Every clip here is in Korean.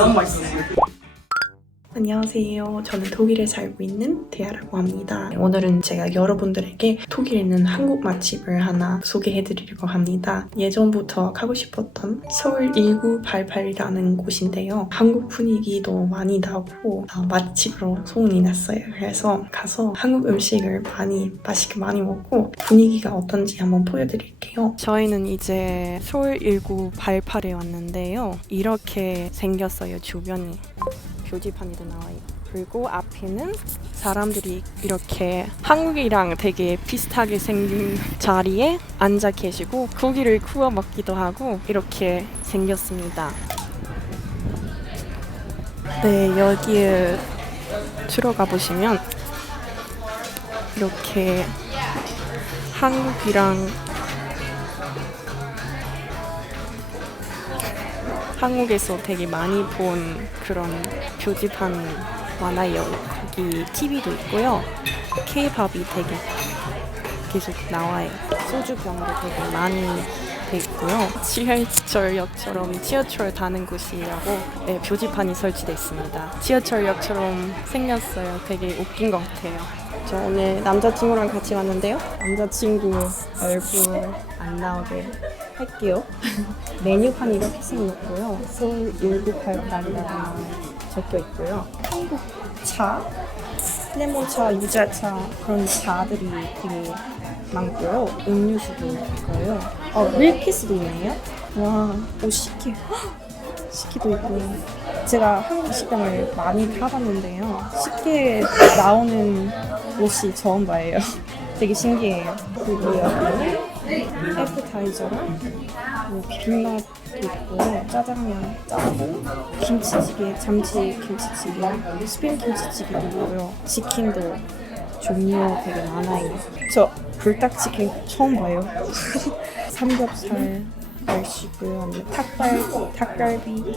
너무 맛있었어요. 안녕하세요. 저는 독일에 살고 있는 대아라고 합니다. 오늘은 제가 여러분들에게 독일에 있는 한국 맛집을 하나 소개해드리려고 합니다. 예전부터 가고 싶었던 서울 1988이라는 곳인데요. 한국 분위기도 많이 나고 아, 맛집으로 소문이 났어요. 그래서 가서 한국 음식을 많이 맛있게 많이 먹고 분위기가 어떤지 한번 보여드릴게요. 저희는 이제 서울 1988에 왔는데요. 이렇게 생겼어요, 주변이. 표지판에도 나와요. 그리고 앞에는 사람들이 이렇게 한국이랑 되게 비슷하게 생긴 자리에 앉아 계시고 고기를 구워 먹기도 하고 이렇게 생겼습니다. 네, 여기에 들어가 보시면 이렇게 한국이랑 한국에서 되게 많이 본 그런 표지판 많아요. 거기 TV도 있고요. K-팝이 되게 계속 나와요. 소주병도 되게 많이 돼 있고요. 지하철역처럼 지하철 타는 곳이라고 네, 표지판이 설치돼 있습니다. 지하철역처럼 생겼어요. 되게 웃긴 것 같아요. 저 오늘 남자친구랑 같이 왔는데요. 남자친구 얼굴 안 나오게 할게요. 메뉴판이 이렇게 생겼고요. 서울 1988이라고 적혀 있고요. 한국 차, 레몬차, 유자차 그런 차들이 되게 많고요. 음료수도 있고요. 어, 밀키스도 있네요. 와, 오 시키. 시키도 있고. 제가 한국 식당을 많이 가봤는데요. 쉽게 나오는 옷이 처음 봐요. 되게 신기해요. 그리고 여기는 애프타이저랑 뭐 비빔밥도 있고요. 짜장면, 짜고, 김치찌개, 잠치 김치찌개, 스팸 김치찌개도 있고요. 치킨도 종류 되게 많아요. 저 불닭치킨 처음 봐요. 삼겹살 날씨고요. 아니면 닭발, 닭갈비.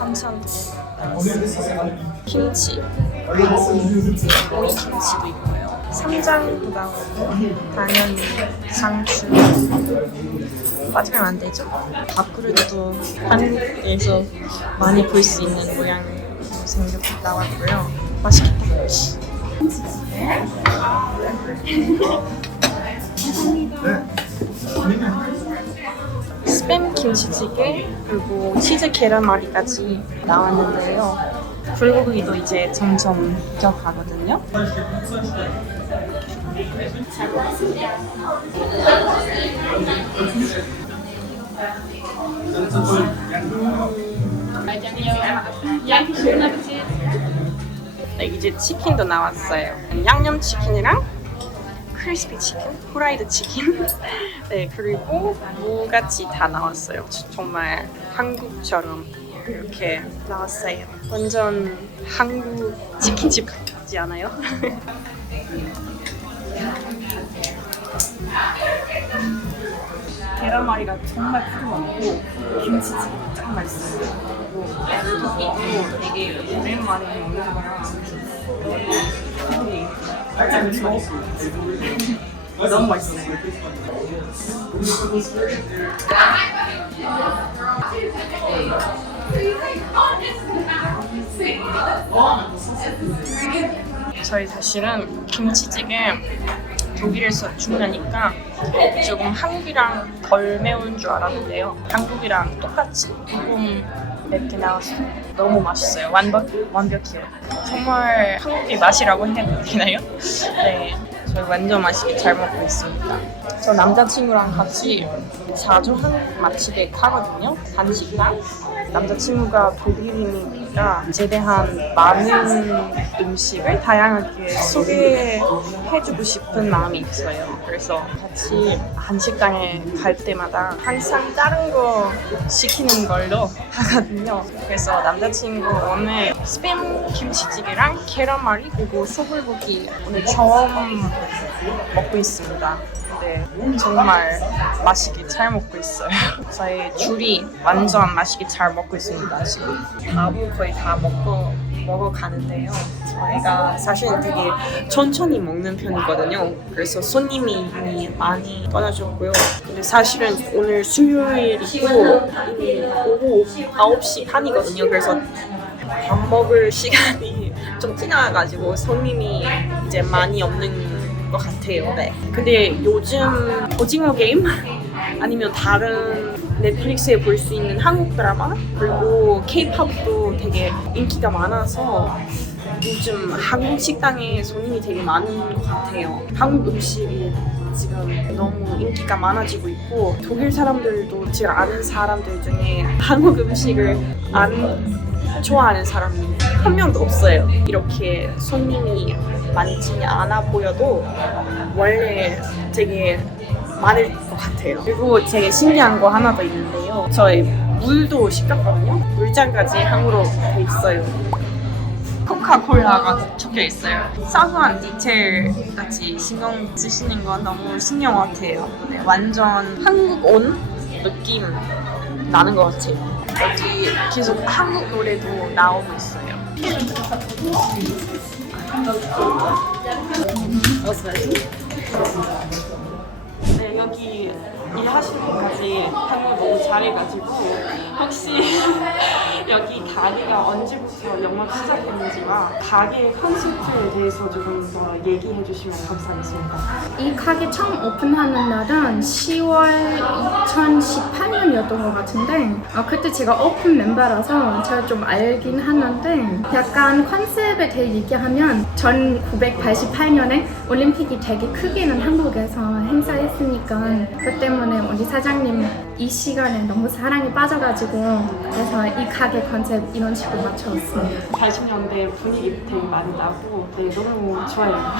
한참 김치, 오이 김치도 있고요. 삼장도 나오고 당연히 상추 빠지면 안 되죠. 밥그릇도 한국에서 많이 볼 수 있는 모양으로 생겨 나왔고요. 맛있겠다. 스팸 김치찌개 그리고 치즈 계란말이까지 나왔는데요. 불고기도 이제 점점 부족하거든요. 네, 이제 치킨도 나왔어요. 양념 치킨이랑 크리스피 치킨, 후라이드 치킨, 네 그리고 무같이 다 나왔어요. 정말 한국처럼 이렇게 나왔어요. 완전 한국 치킨집 같지 않아요? 계란말이가 정말 부드럽고 김치찌개가 짱 맛있어요. 그리고 되게 오랜만에 먹는 거라. 너무 맛있었어요. 저희 사실은 김치찌개 독일에서 중요하니까 조금 한국이랑 덜 매운 줄 알았는데요. 한국이랑 똑같이 조금 맵게 나왔어요. 너무 맛있어요. 완벽, 완벽해요. 정말 한국의 맛이라고 해도 되나요? 네. 저희 완전 맛있게 잘 먹고 있습니다. 저 남자친구랑 같이 자주 한국 맛집에 가거든요. 한식당. 남자친구가 독일인이니까 제대한 많은 음식을 다양하게 소개해주고 싶은 마음이 있어요. 그래서 같이 한식당에 갈 때마다 항상 다른 거 시키는 걸로 하거든요. 그래서 남자친구 오늘 스팸 김치찌개랑 계란말이 그리고 소불고기 오늘 처음 먹고 있습니다. 근데 정말 맛있게 잘 먹고 있어요. 저희 줄이 완전 맛있게 잘 먹고 있습니다. 지금 밥은 거의 다 먹고 먹어 가는데요. 저희가 사실은 되게 천천히 먹는 편이거든요. 그래서 손님이 많이 떠나셨고요. 근데 사실은 오늘 수요일이고 오후 9시 반이거든요. 그래서 밥 먹을 시간이 좀 지나가지고 손님이 이제 많이 없는 것 같아요. 네. 근데 요즘 오징어 게임 아니면 다른 넷플릭스에 볼 수 있는 한국 드라마 그리고 케이팝도 되게 인기가 많아서 요즘 한국 식당에 손님이 되게 많은 것 같아요. 한국 음식이 지금 너무 인기가 많아지고 있고 독일 사람들도 제가 아는 사람들 중에 한국 음식을 안 좋아하는 사람이 한 명도 없어요. 이렇게 손님이 많지 않아 보여도 원래 되게 많을 것 같아요. 그리고 되게 신기한 거 하나 더 있는데요. 저희 물도 시켰거든요. 물장까지 한국어로 돼 있어요. 코카콜라가 적혀 있어요. 사소한 디테일 같이 신경 쓰시는 건 너무 신경 같아요. 네, 완전 한국 온 느낌 나는 것 같아요. 여기 계속 한국 노래도 나오고 있어요. 네, 여기 일하시는 분까지 한국어 너무 잘해가지고 혹시 여기 가게가 언제부터 영업 시작했는지와 가게 컨셉트에 대해서 조금 더 얘기해 주시면 감사하겠습니다. 이 가게 처음 오픈하는 날은 10월 2018년이었던 것 같은데 어, 그때 제가 오픈 멤버라서 제가 좀 알긴 하는데 약간 컨셉에 대해 얘기하면 1988년에 올림픽이 되게 크게는 한국에서 행사했으니까 그 때문에 우리 사장님 이 시간에 너무 사랑에 빠져가지고 그래서 이 가게 컨셉 이런 식으로 맞춰왔습니다. 80년대 분위기 되게 많이 나고 네, 너무 좋아요.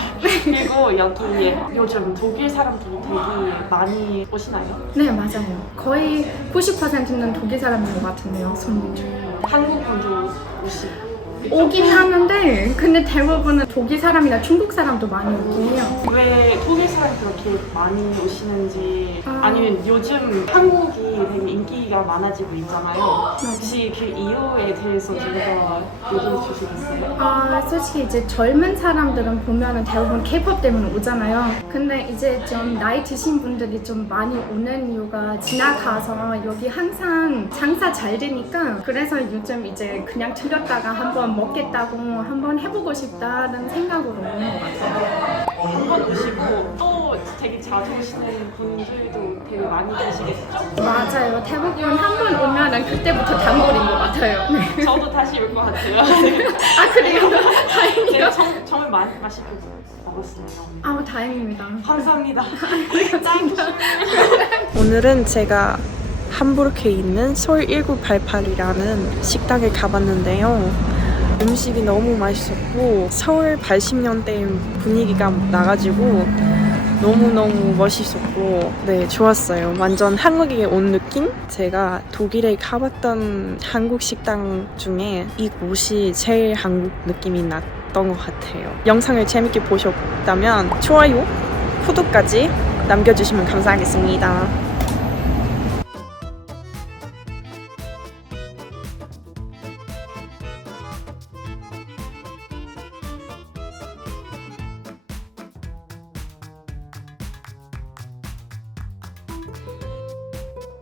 그리고 여기 요즘 독일 사람들이 되게 많이 오시나요? 네 맞아요. 거의 90%는 독일 사람인 것 같은데요 손님 중. 한국 분도 오시고 오긴 하는데 근데 대부분은 독일 사람이나 중국 사람도 많이 오긴 해요. 왜 독일 사람이 그렇게 많이 오시는지 아. 아니면 요즘 한국이 되게 인기가 많아지고 있잖아요. 혹시 그 이유에 대해서 좀더 얘기해 주시겠어요? 아 솔직히 이제 젊은 사람들은 보면은 대부분 K-pop 때문에 오잖아요. 근데 이제 좀 나이 드신 분들이 좀 많이 오는 이유가 지나가서 여기 항상 장사 잘 되니까 그래서 요즘 이제 그냥 들렸다가 한번 먹겠다고 한번 해보고 싶다는 생각으로 오는 것 같아요. 한번 오시고 또 되게 자주 오시는 분들도 되게 많이 계시겠죠? 맞아요. 대부분 한 번 오면은 그때부터 단골인 것 같아요. 네. 저도 다시 올 것 같아요. 아 그래요? 다행이요. 네, 정, 정말 많이 맛있게 먹었습니다. 아우 다행입니다. 감사합니다. 오늘은 제가 함부르크에 있는 서울 1988이라는 식당에 가봤는데요. 음식이 너무 맛있었고 서울 80년대 분위기가 나가지고 너무너무 멋있었고 네 좋았어요. 완전 한국에 온 느낌? 제가 독일에 가봤던 한국 식당 중에 이곳이 제일 한국 느낌이 났던 것 같아요. 영상을 재밌게 보셨다면 좋아요, 구독까지 남겨주시면 감사하겠습니다.